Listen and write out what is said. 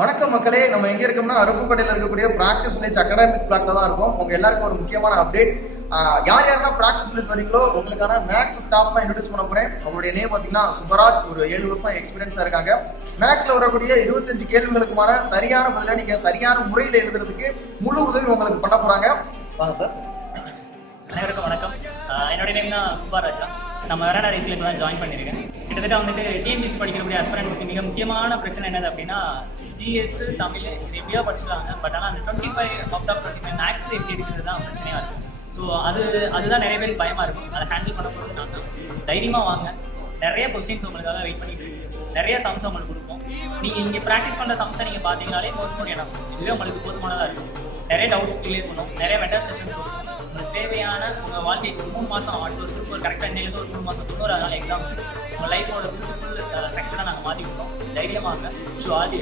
வணக்கம் மக்களே, நம்ம எங்க இருக்கோம்னா அருப்புக்கோட்டையில் இருக்கக்கூடிய பிராக்டிஸ் வில்லேஜ் அகாடமிக் பிளாக்ல தான் இருக்கும். உங்க எல்லாருக்கும் ஒரு முக்கியமான அப்டேட். யாரெல்லாம் பிராக்டிஸ் வில்லேஜ் வரீங்களோ உங்களுக்கான மேக்ஸ் ஸ்டாஃப் தான் இன்ட்ரோடியூஸ் பண்ண போறேன். உங்களுடைய நேம் பார்த்தீங்கன்னா சுப்பராஜ். ஒரு 7 வருஷம் எக்ஸ்பீரியன்ஸா இருக்காங்க. மேக்ஸ்ல வரக்கூடிய 25 கேள்விகளுக்குமான சரியான பதிலாக நீங்க சரியான முறையில் எழுதுறதுக்கு முழு உதவி உங்களுக்கு பண்ண போறாங்க. வாங்க சார். அனைவருக்கும் வணக்கம். என்னோட நேம் தான் சுப்பராஜ். நம்ம வெராடா ரேஸ்ல இப்போ தான் ஜாயின் பண்ணியிருக்கேன். கிட்டத்தட்ட வந்துட்டு டிஎன்பிஎஸ்சி படிக்கக்கூடிய அஸ்பிரண்ட்ஸ்க்கு மிக முக்கியமான பிரச்சனை என்னது அப்படின்னா ஜிஎஸ் தமிழ் எப்படியோ படிச்சுட்டாங்க. பட் ஆனால் அந்த 25 அவுட் ஆஃப் 25 மேக்ஸ் எப்படி எடுக்கிறது தான் பிரச்சனையாக இருக்கும். ஸோ அதுதான் நிறைய பேருக்கு பயமாக இருக்கும். அதை ஹேண்டில் பண்ண போகிறது நாங்கள் தைரியமாக வாங்க. நிறைய கொஸ்டின்ஸ் உங்களுக்காக வெயிட் பண்ணிட்டு இருக்கு. நிறைய சம்ஸ் உங்களுக்கு கொடுப்போம். நீங்கள் இங்கே ப்ராக்டிஸ் பண்ணுற சம்ஸை நீங்கள் பார்த்தீங்கனாலே போதும். எனக்கு இதுவே உங்களுக்கு போதுமானதாக இருக்கும். நிறைய டவுட்ஸ் கிளியர் பண்ணுவோம். நிறைய மென்டர் செஷன்ஸ் கொடுப்போம். உங்களுக்கு தேவையான உங்கள் வாழ்க்கைக்கு 3 மாதம் ஒரு கரெக்டாக இன்னைக்கு ஒரு 3 மாதம் 90 நாள் எக்ஸாம் உங்கள் லைஃபோட ஃபுல் ஸ்ட்ரக்சராக நாங்கள் மாற்றி கொடுப்போம். தைரியமாக ஷோ ஆல் தி